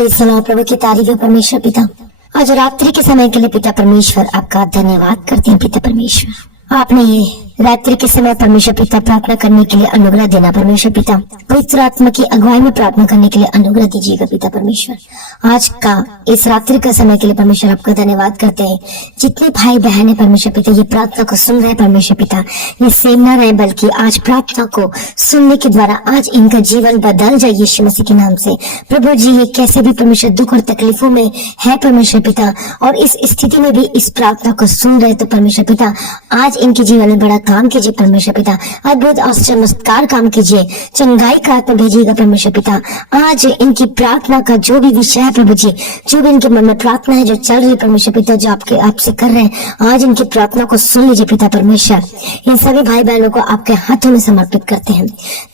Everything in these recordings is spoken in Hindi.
Praise the Lord. प्रभु की तारीफ है परमेश्वर पिता। आज रात्रि के समय के लिए पिता परमेश्वर आपका धन्यवाद करते हैं। पिता परमेश्वर आपने ये रात्रि के समय परमेश्वर पिता प्रार्थना करने के लिए अनुग्रह देना। परमेश्वर पिता पवित्र आत्मा की अगुवाई में प्रार्थना करने के लिए अनुग्रह दीजिएगा। पिता परमेश्वर आज का इस रात्रि का समय के लिए परमेश्वर आपका धन्यवाद करते हैं। जितने भाई बहन है परमेश्वर पिता ये प्रार्थना को सुन रहे हैं परमेश्वर पिता, ये सेम ना रहे बल्कि आज प्रार्थना को सुनने के द्वारा आज इनका जीवन बदल जाए यीशु मसीह के नाम से। प्रभु जी ये कैसे भी परमेश्वर दुख और तकलीफों में है परमेश्वर पिता, और इस स्थिति में भी इस प्रार्थना को सुन रहे तो परमेश्वर पिता आज इनके जीवन में बड़ा काम कीजिए परमेश्वर पिता। अद्भुत और चमत्कार काम कीजिए, चंगाई का आत्मा भेजिएगा परमेश्वर पिता। आज इनकी प्रार्थना का जो भी विषय है प्रभु जी, जो भी इनके मन में प्रार्थना है जो चल रही है परमेश्वर पिता, जो आपसे कर रहे हैं, आज इनकी प्रार्थना को सुन लीजिए पिता परमेश्वर। इन सभी भाई बहनों को आपके हाथों में समर्पित करते हैं।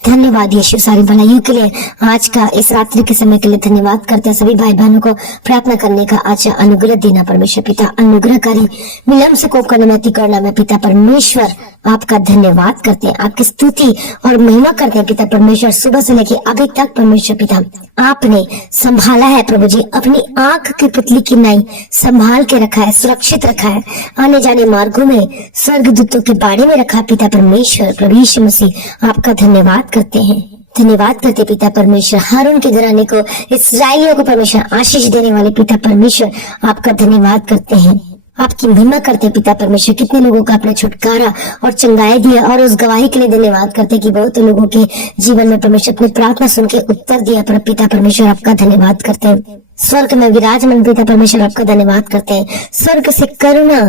धन्यवाद यीशु सारी भलाइयों के लिए, आज का इस रात्रि के समय के लिए धन्यवाद करते हैं। सभी भाई बहनों को प्रार्थना करने का आज अनुग्रह देना परमेश्वर पिता, अनुग्रहकारी विलम्ब से कोप करने में अति करुणा में पिता परमेश्वर आपका धन्यवाद करते हैं, आपकी स्तुति और महिमा करते हैं पिता परमेश्वर। सुबह से लेकर अभी तक परमेश्वर पिता आपने संभाला है प्रभु जी, अपनी आंख की पुतली की नाई संभाल के रखा है, सुरक्षित रखा है, आने जाने मार्गों में स्वर्गदूतों के बाड़े में रखा पिता परमेश्वर। प्रभु यीशु मसीह आपका धन्यवाद करते हैं, धन्यवाद करते पिता परमेश्वर। हारून के घराने को, इस्राएलियों को परमेश्वर आशीष देने वाले पिता परमेश्वर आपका धन्यवाद करते हैं, आपकी महिमा करते पिता परमेश्वर। कितने लोगों का अपना छुटकारा और चंगाई दिया, और उस गवाही के लिए धन्यवाद करते कि बहुत लोगों के जीवन में परमेश्वर अपनी प्रार्थना सुन के उत्तर दिया। पर पिता परमेश्वर आपका धन्यवाद करते हैं। स्वर्ग में विराजमान पिता परमेश्वर आपका धन्यवाद करते हैं। स्वर्ग से करुणा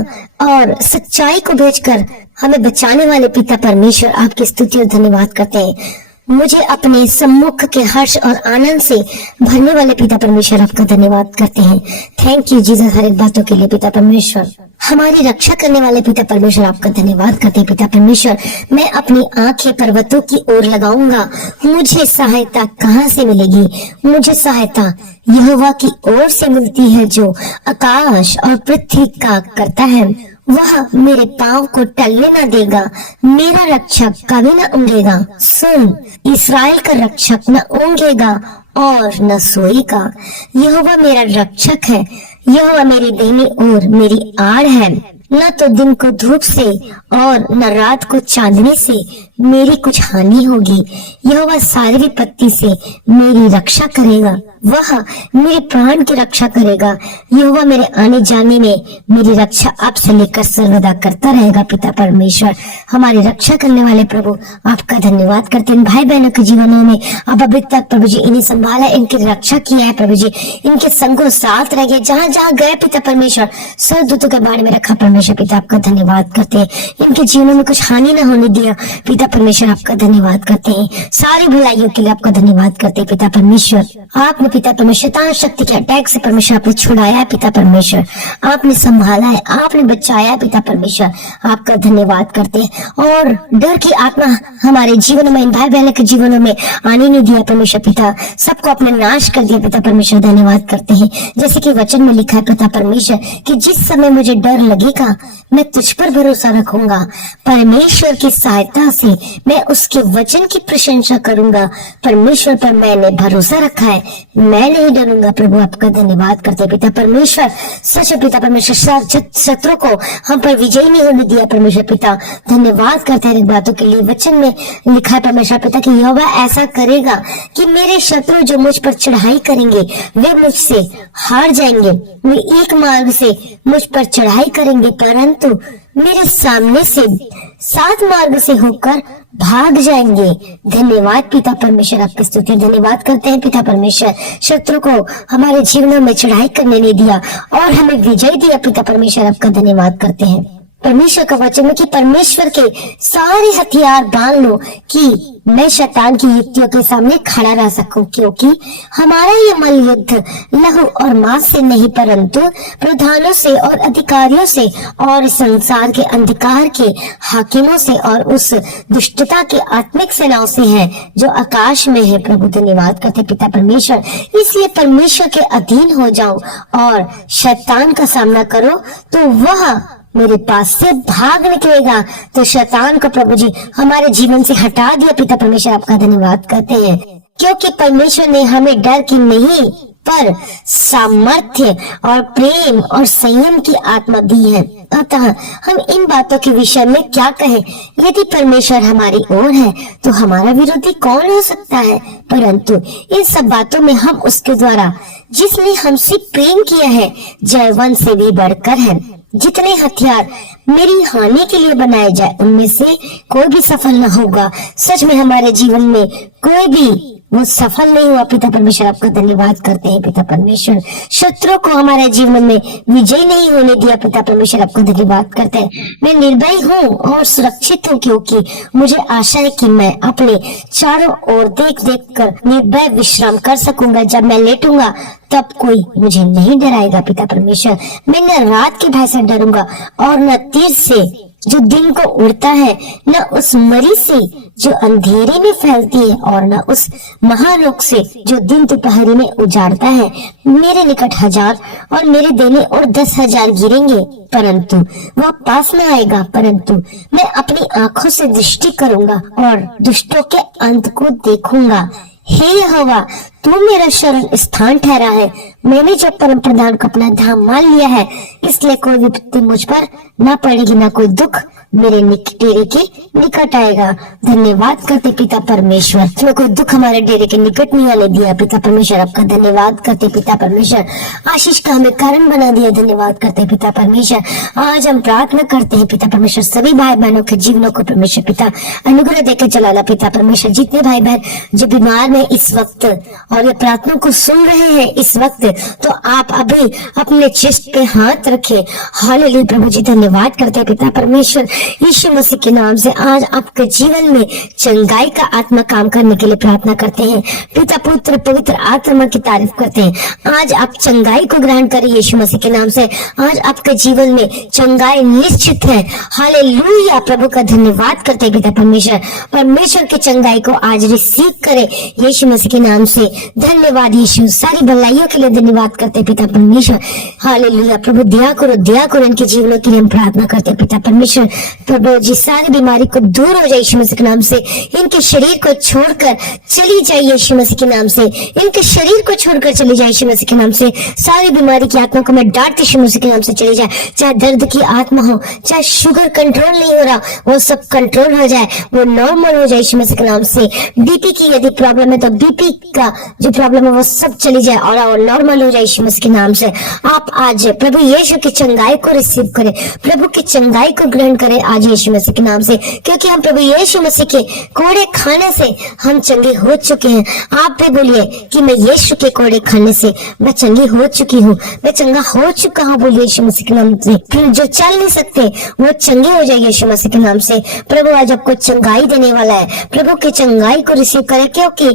और सच्चाई को भेजकर हमें बचाने वाले पिता परमेश्वर आपकी स्तुति और धन्यवाद करते हैं। मुझे अपने सम्मुख के हर्ष और आनंद से भरने वाले पिता परमेश्वर आपका धन्यवाद करते हैं। थैंक यू जीसस हर एक बातों के लिए पिता परमेश्वर। हमारी रक्षा करने वाले पिता परमेश्वर आपका धन्यवाद करते हैं पिता परमेश्वर। मैं अपनी आंखें पर्वतों की ओर लगाऊंगा, मुझे सहायता कहाँ से मिलेगी? मुझे सहायता यहोवा की ओर से मिलती है जो आकाश और पृथ्वी का करता है। वह मेरे पांव को टलने न देगा, मेरा रक्षक कभी न ऊँघेगा। सुन, इस्राएल का रक्षक न ऊँघेगा और न सोएगा। यहोवा मेरा रक्षक है, यहोवा मेरी दाहिनी ओर मेरी आड़ है। न तो दिन को धूप से और न रात को चांदनी से मेरी कुछ हानि होगी। यहोवा सारी विपत्ति से मेरी रक्षा करेगा, वह मेरे प्राण की रक्षा करेगा। यहोवा मेरे आने जाने में मेरी रक्षा अब से लेकर सर्वदा करता रहेगा पिता परमेश्वर। हमारी रक्षा करने वाले प्रभु आपका धन्यवाद करते हैं। भाई बहनों के जीवनों में अब अभी तक प्रभु जी इन्हें संभाला, इनकी रक्षा किया है प्रभु जी, इनके संगों साथ रह गए, जहाँ जहाँ गए पिता परमेश्वर स्वर्गदूतों के बारे में रखा परमेश्वर पिता आपका धन्यवाद करते हैं। इनके जीवनों में कुछ हानि न होने दिया पिता परमेश्वर आपका धन्यवाद करते हैं। सारी भलाइयों के लिए आपका धन्यवाद करते हैं पिता परमेश्वर। आपने पिता परमेश्वर शैतान शक्ति के अटैक से परमेश्वर आपने छुड़ाया है पिता परमेश्वर, आपने संभाला है, आपने बचाया है पिता परमेश्वर, आपका धन्यवाद करते हैं। और डर की आत्मा हमारे जीवन में, इन भाई बहनों के जीवनों में आने नहीं दिया परमेश्वर पिता, सबको अपने नाश कर दिया पिता परमेश्वर। धन्यवाद करते हैं, जैसे कि वचन में लिखा है पिता परमेश्वर कि जिस समय मुझे डर लगेगा मैं तुझ पर भरोसा रखूंगा। परमेश्वर की सहायता से मैं उसके वचन की प्रशंसा करूंगा। परमेश्वर पर मैंने भरोसा रखा है, मैं नहीं डरूंगा। प्रभु आपका धन्यवाद करते पिता परमेश्वर। सच पिता परमेश्वर, शत्रु को हम पर विजय नहीं होने दिया परमेश्वर पिता। धन्यवाद करते हैं बातों के लिए। वचन में लिखा है परमेश्वर पिता कि यहोवा ऐसा करेगा कि मेरे शत्रु जो मुझ पर चढ़ाई करेंगे वे मुझसे हार जाएंगे। वे एक मार्ग से मुझ पर चढ़ाई करेंगे परंतु मेरे सामने से 7 मार्ग से होकर भाग जाएंगे। धन्यवाद पिता परमेश्वर, आपकी स्तुति धन्यवाद करते हैं पिता परमेश्वर। शत्रु को हमारे जीवनों में चढ़ाई करने नहीं दिया और हमें विजय दिया पिता परमेश्वर, आपका धन्यवाद करते हैं। परमेश्वर का वचन है कि परमेश्वर के सारे हथियार बांध लो कि मैं शैतान की युक्तियों के सामने खड़ा रह सकूं, क्योंकि हमारा ये मल युद्ध लहू और मांस से नहीं परंतु प्रधानों से और अधिकारियों से और संसार के अंधकार के हाकिमों से और उस दुष्टता के आत्मिक सेनाओं से है जो आकाश में है। प्रभु धन्यवाद करते पिता परमेश्वर। इसलिए परमेश्वर के अधीन हो जाओ और शैतान का सामना करो तो वह मेरे पास से भाग निकलेगा। तो शैतान को प्रभु जी हमारे जीवन से हटा दिया पिता परमेश्वर, आपका धन्यवाद करते हैं, क्योंकि परमेश्वर ने हमें डर की नहीं पर सामर्थ्य और प्रेम और संयम की आत्मा दी है। अतः हम इन बातों के विषय में क्या कहें? यदि परमेश्वर हमारी ओर है तो हमारा विरोधी कौन हो सकता है? परंतु इन सब बातों में हम उसके द्वारा जिसने हमसे प्रेम किया है जयवंत से भी बढ़कर है। जितने हथियार मेरी हानि के लिए बनाए जाए उनमें से कोई भी सफल न होगा। सच में हमारे जीवन में कोई भी वो सफल नहीं हुआ। पिता परमेश्वर आपका धन्यवाद करते हैं। पिता परमेश्वर शत्रु को हमारे जीवन में विजय नहीं होने दिया। पिता परमेश्वर आपको धन्यवाद करते हैं। मैं निर्भय हूँ और सुरक्षित हूँ क्योंकि मुझे आशा है कि मैं अपने चारों ओर देख देख कर निर्भय विश्राम कर सकूंगा। जब मैं लेटूंगा तब कोई मुझे नहीं डराएगा। पिता परमेश्वर मैं न रात के भय से डरूंगा और न तीर से जो दिन को उड़ता है, न उस मरी से जो अंधेरे में फैलती है और न उस महारोग से जो दिन दोपहरी में उजाड़ता है। मेरे निकट 1000 और मेरे देने और 10,000 गिरेंगे परंतु वह पास न आएगा। परंतु मैं अपनी आंखों से दृष्टि करूंगा और दुष्टों के अंत को देखूंगा। हे यहोवा तू मेरा शरण स्थान ठहरा है। मैंने जो परम प्रधान को अपना धाम मान लिया है, इसलिए कोई विपत्ति मुझ पर न पड़ेगी, न कोई दुख मेरे डेरे के निकट आएगा। धन्यवाद करते पिता परमेश्वर, जो कोई दुख हमारे डेरे के निकट नहीं आने दिया। पिता परमेश्वर आपका धन्यवाद करते। पिता परमेश्वर आशीष का हमें कारण बना दिया। धन्यवाद करते पिता परमेश्वर। आज हम प्रार्थना करते हैं पिता परमेश्वर सभी भाई बहनों के जीवनों को परमेश्वर पिता अनुग्रह देकर चलाना। पिता परमेश्वर जितने भाई बहन जो बीमार में इस वक्त और ये प्रार्थना को सुन रहे हैं इस वक्त, तो आप अभी अपने चेस्ट पे हाथ रखे। हालेलुया प्रभु जी धन्यवाद करते हैं पिता परमेश्वर यीशु मसीह के नाम से। आज आपके जीवन में चंगाई का आत्मा काम करने के लिए प्रार्थना करते हैं। पिता पुत्र पवित्र आत्मा की तारीफ करते हैं। आज आप चंगाई को ग्रहण करें यीशु मसीह के नाम से। आज आपके जीवन में चंगाई निश्चित है। हालेलुया प्रभु का धन्यवाद करते हैं पिता परमेश्वर। परमेश्वर की चंगाई को आज रिसीव करें यीशु मसीह के नाम से। धन्यवाद यीशु, सारी भलाइयों के लिए धन्यवाद करते पिता परमेश्वर। हालेलुया प्रभु दया करो इनके जीवनों के लिए हम प्रार्थना करते पिता परमेश्वर। प्रभु जी सारी बीमारी को दूर हो जाए यीशु मसीह के नाम से। इनके शरीर को छोड़कर चली जाए यीशु मसीह के नाम से। इनके शरीर को छोड़कर चली जाए यीशु मसीह के नाम से। सारी बीमारी की आत्मा को मैं डांटती यीशु मसीह के नाम से चली जाए। चाहे दर्द की आत्मा हो, चाहे शुगर कंट्रोल नहीं हो रहा, वो सब कंट्रोल हो जाए, वो नॉर्मल हो जाए यीशु मसीह के नाम से। बीपी की यदि प्रॉब्लम है तो बीपी का जो प्रॉब्लम है वो सब चली जाए और वो नॉर्मल हो जाए यीशु मसीह के नाम से। आप आज प्रभु यीशु की चंगाई को रिसीव करें, प्रभु की चंगाई को ग्रहण करें आज यीशु मसीह के नाम से, क्योंकि हम प्रभु यीशु मसीह के कोड़े खाने से हम चंगे हो चुके हैं। आप भी बोलिए कि मैं यीशु के कोड़े खाने से मैं चंगी हो चुकी हूँ, मैं चंगा हो चुका हूँ। बोलिए यीशु मसीह के नाम से। फिर जो चल नहीं सकते वो चंगे हो जाए यीशु मसीह के नाम से। प्रभु आज आपको चंगाई देने वाला है। प्रभु की चंगाई को रिसीव करें, क्योंकि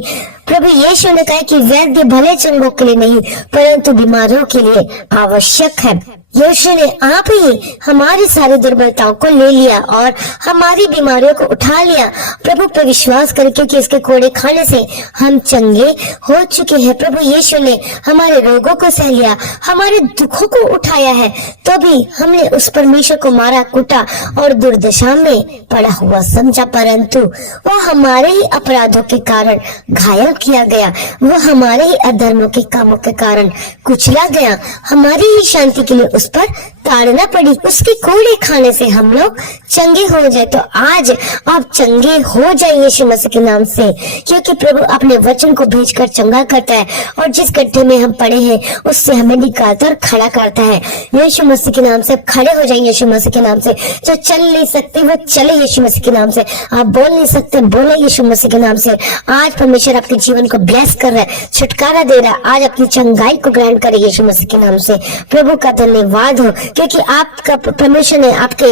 प्रभु यीशु ने कहा कि वैद्य भले चंगों के लिए नहीं परंतु बीमारों के लिए आवश्यक है। यीशु ने आप ही हमारी सारी दुर्बलताओं को ले लिया और हमारी बीमारियों को उठा लिया। प्रभु पर विश्वास करें, क्योंकि इसके कोड़े खाने से हम चंगे हो चुके हैं। प्रभु यीशु ने हमारे रोगों को सह लिया, हमारे दुखों को उठाया है, तो भी हमने उस परमेश्वर को मारा कूटा और दुर्दशा में पड़ा हुआ समझा, परंतु वो हमारे ही अपराधों के कारण घायल किया गया, वो हमारे ही अधर्मों के कामों के कारण कुचला गया, हमारी ही शांति के लिए उस पर ताड़ना पड़ी। उसके कोड़े खाने से हम लोग चंगे हो जाए। तो आज आप चंगे हो जाए यीशु मसीह के नाम से, क्योंकि प्रभु अपने वचन को भेजकर चंगा करता है और जिस गड्ढे में हम पड़े हैं उससे हमें निकालता और खड़ा करता है। यीशु मसीह के नाम से खड़े हो जाए यीशु मसीह के नाम से। जो चल नहीं सकते वो चले यीशु मसीह के नाम से। आप बोल नहीं सकते बोले यीशु मसीह के नाम से। आज परमेश्वर आपके जीवन को ब्लेस कर रहा है, छुटकारा दे रहा है। आज अपनी चंगाई को ग्रहण करे यीशु मसीह के नाम से। प्रभु का धन्यवाद हो, क्योंकि आपका परमेश्वर ने आपके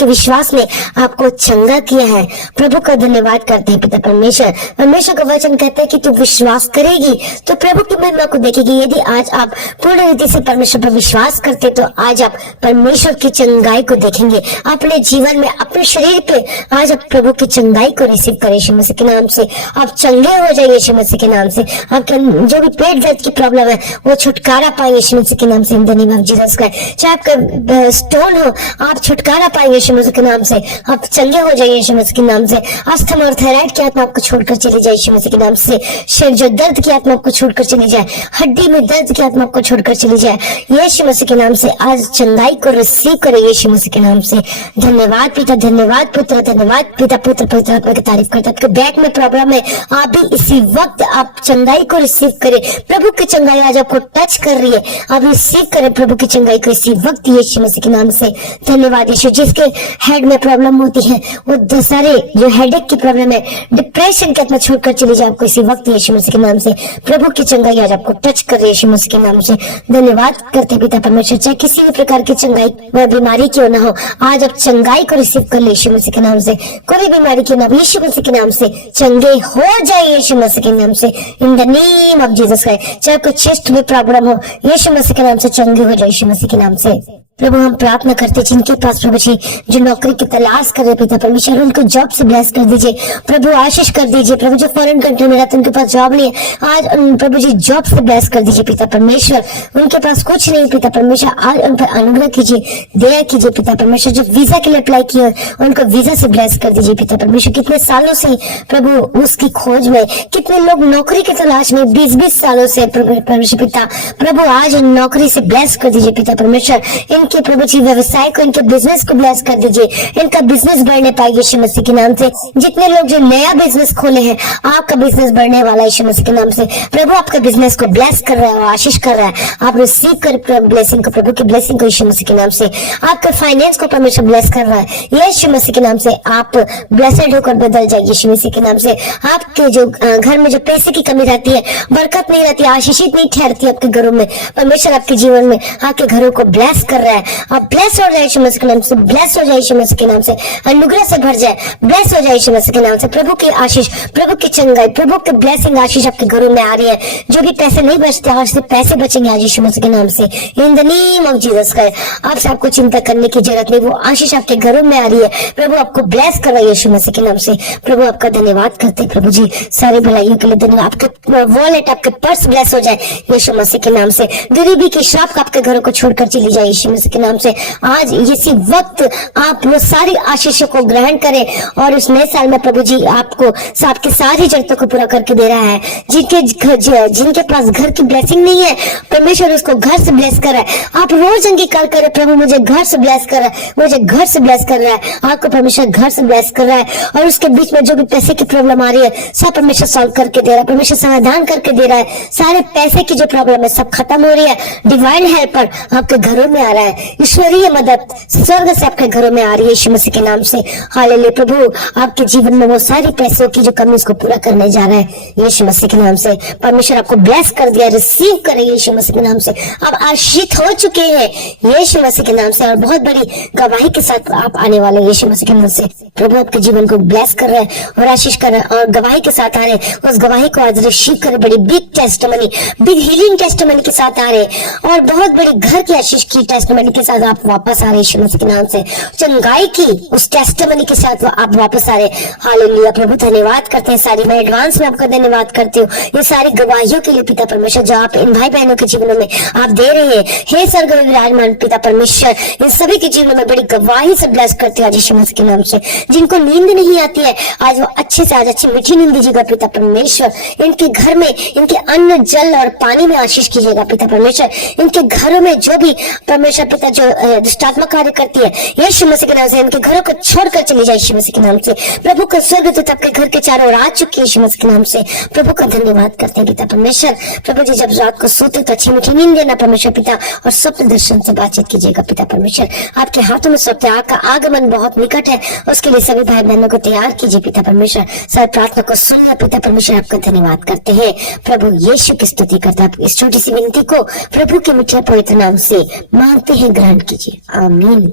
विश्वास ने आपको चंगा किया है। प्रभु का धन्यवाद करते हैं पिता परमेश्वर। परमेश्वर का वचन कहता है कि तू विश्वास करेगी तो प्रभु की महिमा को देखेगी। यदि आज आप पूर्ण रीति से परमेश्वर पर विश्वास करते तो आज आप परमेश्वर की चंगाई को देखेंगे अपने जीवन में, अपने शरीर पे। आज आप प्रभु की चंगाई को रिसीव करें यीशु मसीह के नाम से। आप चंगे हो जाए यीशु मसीह के नाम से। आपके जो भी पेट दर्द की प्रॉब्लम है वो छुटकारा पाए यीशु मसीह के नाम से। In the name of Jesus Christ. चाहे आपका स्टोन हो, आप छुटकारा पाएंगे यीशु मसीह के नाम से, आप चंगे हो जाइए यीशु मसीह के नाम से। अस्थमा और थायराइड की आत्मा आपको छोड़कर चली जाए यीशु मसीह के नाम से। शरीर जो दर्द की आत्मा आपको छोड़कर चली जाए, हड्डी में दर्द की आत्मा आपको छोड़कर चली जाए यीशु मसीह के नाम से। आज चंगाई को रिसीव करें यीशु मसीह के नाम से। धन्यवाद पिता, धन्यवाद पुत्र, धन्यवाद पिता पुत्र पवित्र आत्मा की तारीफ करता। आपके बैक में प्रॉब्लम है, आप भी इसी वक्त आप चंगाई को रिसीव करें। प्रभु की चंगाई आज आपको टच कर रही है, आप रिसीव करें प्रभु की चंगाई को इसी वक्त यीशु मसीह के नाम से। धन्यवाद यीशु। जिसके हेड में प्रॉब्लम होती है, वो सारे जो हेडेक की प्रॉब्लम है, डिप्रेशन की आत्मा छोड़कर चली जाए आपको इसी वक्त यीशु मसीह के नाम से। प्रभु की चंगाई आज आपको टच कर रही है यीशु मसीह के नाम से। धन्यवाद करते पिता परमेश्वर। चाहे किसी भी प्रकार की चंगाई व बीमारी क्यों ना हो, आज आप चंगाई को रिसीव कर ले यीशु मसीह के नाम से। कोई बीमारी क्यों ना हो, यीशु मसीह के नाम से चंगे हो जाए यीशु मसीह के नाम से, in the name of Jesus Christ. चाहे कोई चेस्ट में प्रॉब्लम हो, यीशु मसीह के नाम से चंगे हो जाए यीशु मसीह के नाम से। प्रभु हम प्रार्थना करते जिनके पास प्रभु जी जो नौकरी की तलाश कर रहे पिता परमेश्वर, उनको जॉब से ब्लेस कर दीजिए प्रभु, आशीष कर दीजिए प्रभु। जो फॉरेन कंट्री में रहते उनके पास जॉब नहीं है, आज प्रभु जी जॉब से ब्लेस कर दीजिए पिता परमेश्वर। उनके पास कुछ नहीं पिता परमेश्वर, आज उन पर अनुग्रह कीजिए, दया कीजिए पिता परमेश्वर। जो वीजा के लिए अप्लाई किया उनको वीजा से ब्लेस कर दीजिए पिता परमेश्वर। कितने सालों से प्रभु उसकी खोज में, कितने लोग नौकरी की तलाश में 20-20 सालों से परमेश्वर पिता प्रभु, आज नौकरी से ब्लेस कर दीजिए पिता परमेश्वर। इनके प्रभु जी व्यवसाय को, इनके बिजनेस को ब्लेस कर दीजिए, इनका बिजनेस बढ़ने पाए यीशु मसीह के नाम से। जितने लोग जो नया बिजनेस खोले हैं, आपका बिजनेस बढ़ने वाला यीशु मसीह के नाम से। प्रभु आपका बिजनेस को ब्लेस कर रहा है और आशीष कर रहा है। आप रिसीव कर ब्लेसिंग को, प्रभु की ब्लेसिंग को यीशु मसीह के नाम से। आपका फाइनेंस को परमेश्वर ब्लेस कर रहा है यीशु मसीह के नाम से। आप ब्लेसेड होकर बदल जाए यीशु मसीह के नाम से। आपके जो घर में जो पैसे की कमी रहती है, बरकत नहीं रहती, आशीषित नहीं ठहरती आपके घरों में, परमेश्वर आपके जीवन में आपके घरों को ब्लेस कर रहा है। आप ब्लेस हो जाए यीशु मसीह के नाम से, ब्लेस हो जाए यीशु मसीह के नाम से, अनुग्रह से भर जाए, ब्लेस हो जाए यीशु मसीह के नाम से। प्रभु की आशीष, प्रभु की चंगाई, प्रभु की ब्लेसिंग आशीष आपके घरों में आ रही है। जो भी पैसे नहीं बचते, आज से पैसे बचेंगे आज यीशु मसीह के नाम से, in the name of Jesus Christ. आपसे आपको चिंता करने की जरूरत नहीं, वो आशीष आपके घरों में आ रही है। प्रभु आपको ब्लेस कर रहा है यीशु मसीह के नाम से। प्रभु आपका धन्यवाद करते हैं प्रभु जी, सारी भलाइयों के लिए धन्यवाद। आपके वॉलेट, आपके पर्स ब्लेस हो जाए यीशु मसीह के नाम से। गरीबी की श्राप आपके घरों को छोड़कर चली जाए यीशु मसीह के नाम से। आज इसी वक्त आप वो सारी आशीषों को ग्रहण करें और उस नए साल में प्रभु जी आपको आपकी सारी जरूरतों को पूरा करके दे रहा है। जिनके पास घर की ब्लेसिंग नहीं है, परमेश्वर उसको घर से ब्लेस कर रहा है। आप रोज अंगीकार करें, प्रभु मुझे घर से ब्लेस कर रहा है, मुझे घर से ब्लेस कर रहा है। आपको परमेश्वर घर से ब्लेस कर रहा है और उसके बीच में जो भी पैसे की प्रॉब्लम आ रही है, सब परमेश्वर सॉल्व करके दे रहा है, परमेश्वर समाधान करके दे रहा है। सारे पैसे की जो प्रॉब्लम है सब खत्म हो रही है। डिवाइन हेल्पर आपके घरों में आ रहा है, ईश्वरीय मदद स्वर्ग से आपके घरों में आ रही है यीशु मसीह के नाम से। हालेलुया। प्रभु आपके जीवन में वो सारी पैसों की जो कमी उसको पूरा करने जा रहा है यीशु मसीह के नाम से। परमेश्वर आपको ब्लेस कर दिया, रिसीव करें यीशु मसीह के नाम से। आप आशीषित हो चुके हैं यीशु मसीह के नाम से और बहुत बड़ी गवाही के साथ आप आने वाले यीशु मसीह के नाम से। प्रभु आपके जीवन को ब्लेस कर रहे हैं और आशीष कर रहे हैं और गवाही के साथ आ रहे हैं। उस गवाही को आज रिसीव करें, बड़ी big testimony, big healing testimony के साथ आ रहे हैं और बहुत बड़ी घर की आशीष की टेस्टिमनी के साथ आप वापस आ रहे हैं यीशु मसीह के नाम से। चंगाई की उस टेस्टिमनी के साथ आप वापस आ रहे। हालेलुया। प्रभु धन्यवाद करते हैं, सारी मैं एडवांस में आपका धन्यवाद करती हूँ ये सारी गवाहियों के लिए पिता परमेश्वर, जो आप इन भाई बहनों के जीवनों में आप दे रहे हैं। हे स्वर्ग में विराजमान पिता परमेश्वर, इन सभी के जीवनों में बड़ी गवाही से ब्लेस करते हैं यीशु मसीह के नाम से। जिनको नींद नहीं आती है, आज वो अच्छे से आज अच्छी मीठी नींद दीजिएगा पिता परमेश्वर। इनके घर में, इनके अन्न जल और पानी में आशीष कीजिएगा पिता परमेश्वर। इनके घरों में जो भी परमेश्वर पिता जो दुष्टात्मा कार्य करती है यीशु मसीह के नाम से, इनके घरों को छोड़कर चली जाए यीशु मसीह के नाम से। प्रभु का स्वर्गदूत आपके घर के चारों ओर आ चुके हैं यीशु मसीह के नाम से। प्रभु का धन्यवाद करते हैं पिता परमेश्वर। प्रभु जी जब रात को सोते तो अच्छी मीठी नींद देना परमेश्वर पिता और स्वप्न दर्शन से बातचीत कीजिएगा पिता परमेश्वर। आपके हाथों में सोते आपका आगमन बहुत निकट है, उसके लिए सभी भाई बहनों को तैयार कीजिए पिता परमेश्वर। सारी प्रार्थना को सुनिए पिता परमेश्वर। आपका धन्यवाद करते हैं प्रभु, यीशु की स्तुति करते हैं। इस छोटी सी विनती को प्रभु के मीठे पवित्र नाम से मांगते हैं, ग्रहण कीजिए, आमीन।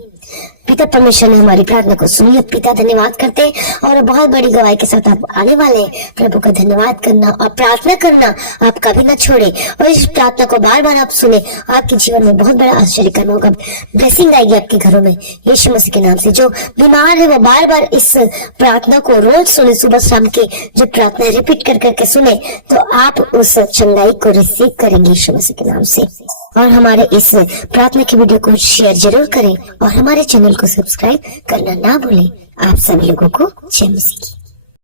पिता परमेश्वर ने हमारी प्रार्थना को सुनिए पिता, धन्यवाद करते हैं और बहुत बड़ी गवाही के साथ आप आने वाले हैं। प्रभु का धन्यवाद करना और प्रार्थना करना आप कभी ना छोड़े और इस प्रार्थना को बार बार आप सुने। आपके जीवन में बहुत बड़ा आश्चर्य कर्म होगा, ब्लेसिंग आएगी आपके घरों में यीशु मसीह के नाम से। जो बीमार है वो बार बार इस प्रार्थना को रोज सुने, सुबह शाम के जो प्रार्थना रिपीट कर करके सुने तो आप उस चंगाई को रिसीव करेंगे यीशु मसीह के नाम से। और हमारे इस प्रार्थना की वीडियो को शेयर जरूर करें और हमारे चैनल को सब्सक्राइब करना ना भूलें। आप सभी लोगों को जय मसीह की।